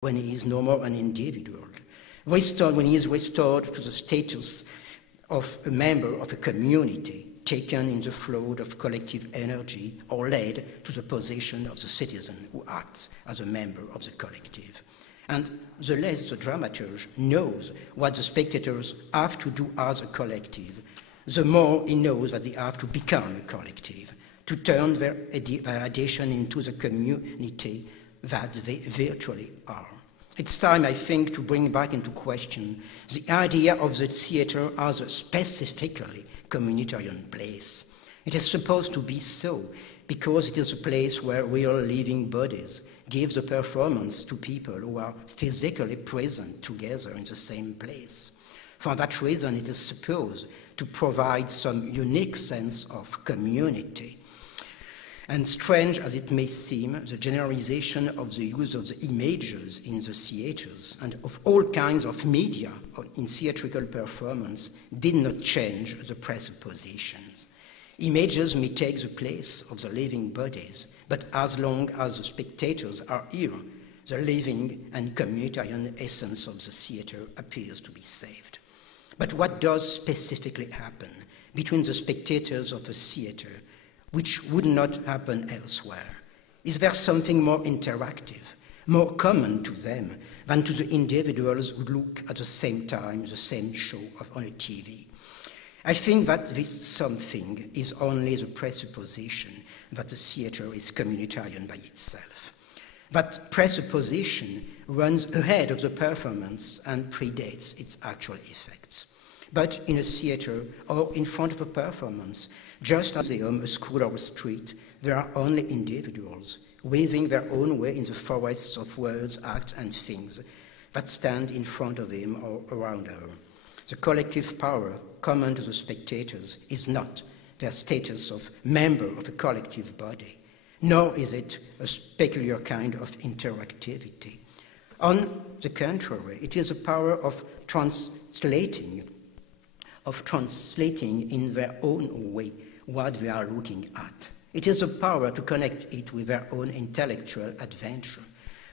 when he is no more an individual, restored when he is restored to the status of a member of a community, taken in the flow of collective energy, or led to the position of the citizen who acts as a member of the collective. And the less the dramaturge knows what the spectators have to do as a collective, the more he knows that they have to become a collective, to turn their addition into the community that they virtually are. It's time, I think, to bring back into question the idea of the theatre as a specifically communitarian place. It is supposed to be so because it is a place where real living bodies give the performance to people who are physically present together in the same place. For that reason, it is supposed to provide some unique sense of community. And strange as it may seem, the generalization of the use of the images in the theatres and of all kinds of media in theatrical performance did not change the presuppositions. Images may take the place of the living bodies, but as long as the spectators are here, the living and communitarian essence of the theatre appears to be saved. But what does specifically happen between the spectators of a theatre which would not happen elsewhere? Is there something more interactive, more common to them than to the individuals who look at the same time the same show on a TV? I think that this something is only the presupposition that the theatre is communitarian by itself. That presupposition runs ahead of the performance and predates its actual effects. But in a theatre or in front of a performance, just as in a school or a street, there are only individuals weaving their own way in the forests of words, acts, and things that stand in front of him or around her. The collective power common to the spectators is not their status of member of a collective body, nor is it a peculiar kind of interactivity. On the contrary, it is a power of translating in their own way what they are looking at. It is a power to connect it with their own intellectual adventure,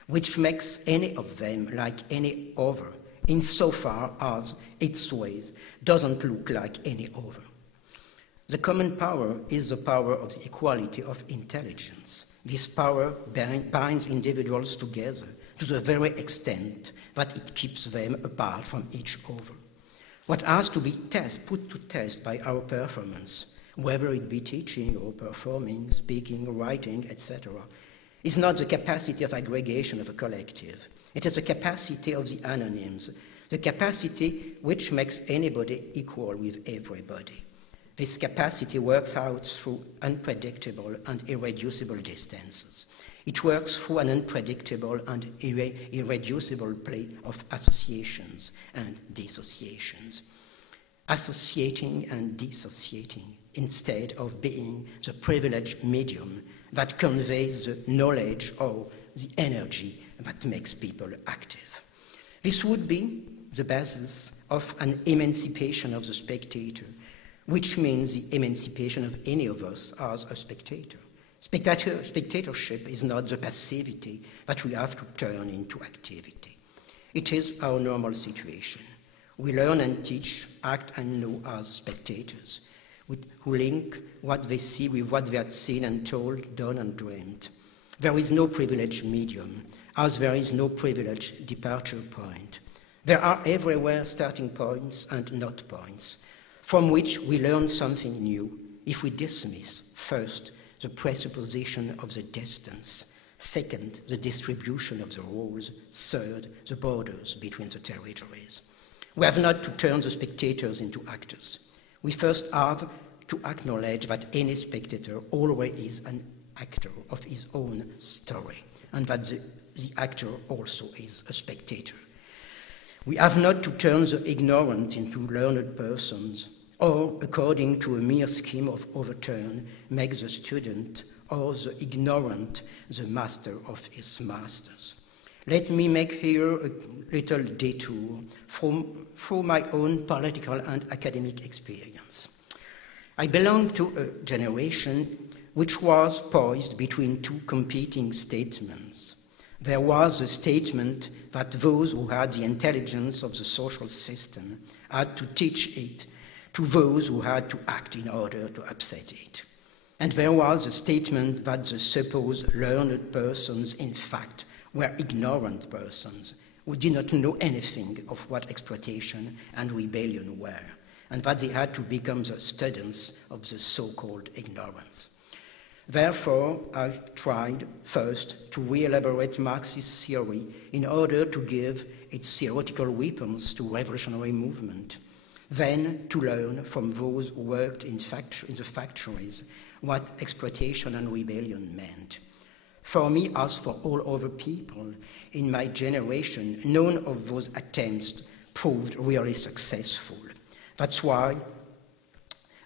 which makes any of them like any other, insofar as its ways doesn't look like any other. The common power is the power of the equality of intelligence. This power binds individuals together to the very extent that it keeps them apart from each other. What has to be put to test by our performance, whether it be teaching or performing, speaking, writing, etc., is not the capacity of aggregation of a collective. It is the capacity of the anonyms, the capacity which makes anybody equal with everybody. This capacity works out through unpredictable and irreducible distances. It works through an unpredictable and irreducible play of associations and dissociations. Associating and dissociating instead of being the privileged medium that conveys the knowledge or the energy that makes people active. This would be the basis of an emancipation of the spectator, which means the emancipation of any of us as a spectator. Spectatorship is not the passivity that we have to turn into activity. It is our normal situation. We learn and teach, act and know as spectators, who link what they see with what they had seen and told, done and dreamed. There is no privileged medium, as there is no privileged departure point. There are everywhere starting points and not points, from which we learn something new if we dismiss, first, the presupposition of the distance, second, the distribution of the roles, third, the borders between the territories. We have not to turn the spectators into actors. We first have to acknowledge that any spectator always is an actor of his own story, and that the actor also is a spectator. We have not to turn the ignorant into learned persons, or, according to a mere scheme of overturn, make the student or the ignorant the master of his masters. Let me make here a little detour through my own political and academic experience. I belong to a generation which was poised between two competing statements. There was a statement that those who had the intelligence of the social system had to teach it to those who had to act in order to upset it. And there was a statement that the supposed learned persons, in fact, were ignorant persons who did not know anything of what exploitation and rebellion were, and that they had to become the students of the so-called ignorance. Therefore, I've tried first to re-elaborate Marxist theory in order to give its theoretical weapons to revolutionary movement, then to learn from those who worked in the factories what exploitation and rebellion meant. For me, as for all other people in my generation, none of those attempts proved really successful. That's why,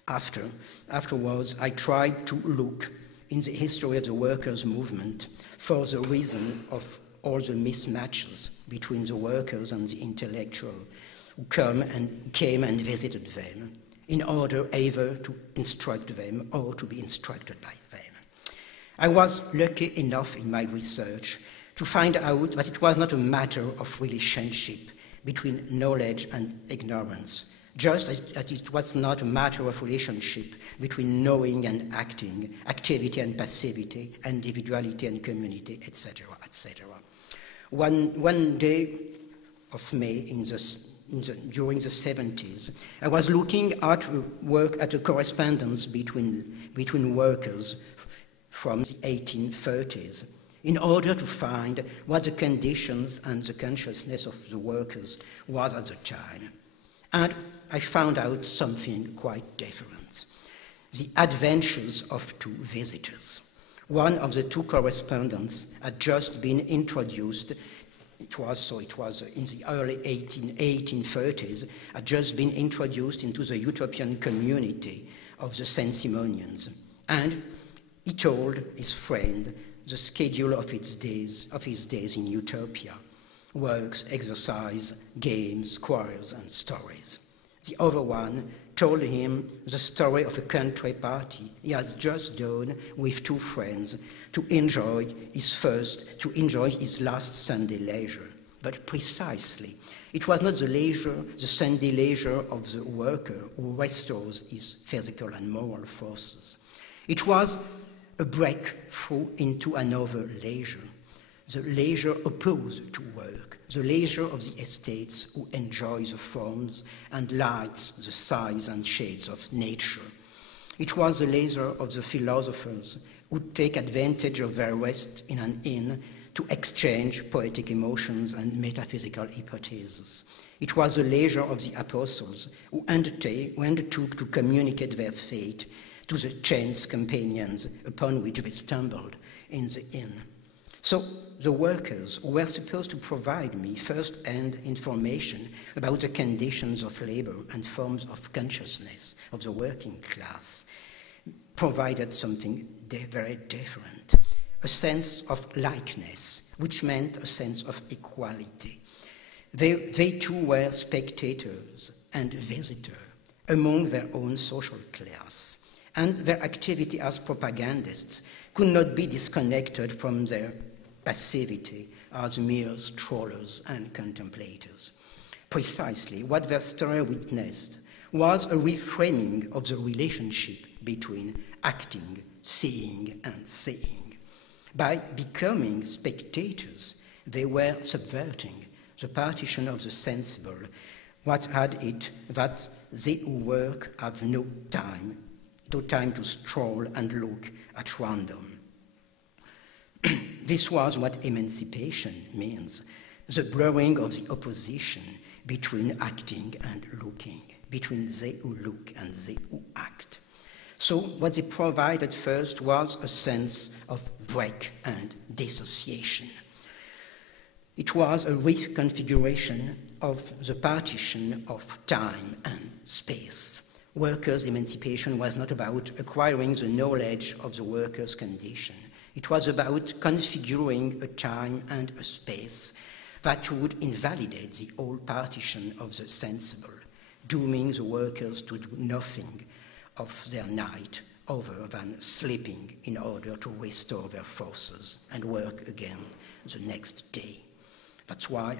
afterwards, I tried to look in the history of the workers' movement for the reason of all the mismatches between the workers and the intellectual who came and visited them in order either to instruct them or to be instructed by them. I was lucky enough in my research to find out that it was not a matter of relationship between knowledge and ignorance, just as it was not a matter of relationship between knowing and acting, activity and passivity, individuality and community, etc., etc. One day of May during the 70s, I was looking at a correspondence between workers from the 1830s in order to find what the conditions and the consciousness of the workers was at the time. And I found out something quite different. The adventures of two visitors. One of the two correspondents had just been introduced. It was in the early 1830s, had just been introduced into the utopian community of the Saint-Simonians. And he told his friend the schedule of his days in utopia: works, exercise, games, choirs, and stories. The other one told him the story of a country party he had just done with two friends to enjoy his last Sunday leisure. But precisely, it was not the Sunday leisure of the worker who restores his physical and moral forces. It was a breakthrough into another leisure, the leisure opposed to work, the leisure of the estates who enjoy the forms and lights, the size and shades of nature. It was the leisure of the philosophers who take advantage of their rest in an inn to exchange poetic emotions and metaphysical hypotheses. It was the leisure of the apostles who undertook to communicate their fate to the chance companions upon which they stumbled in the inn. So the workers who were supposed to provide me first-hand information about the conditions of labor and forms of consciousness of the working class provided something very different, a sense of likeness, which meant a sense of equality. They too were spectators and visitors among their own social class, and their activity as propagandists could not be disconnected from their passivity as mere strollers and contemplators. Precisely what their story witnessed was a reframing of the relationship between acting, seeing, and saying. By becoming spectators, they were subverting the partition of the sensible, what had it that they who work have no time to stroll and look at random. This was what emancipation means, the blurring of the opposition between acting and looking, between they who look and they who act. So what they provided first was a sense of break and dissociation. It was a reconfiguration of the partition of time and space. Workers' emancipation was not about acquiring the knowledge of the workers' condition. It was about configuring a time and a space that would invalidate the old partition of the sensible, dooming the workers to do nothing of their night other than sleeping in order to restore their forces and work again the next day. That's why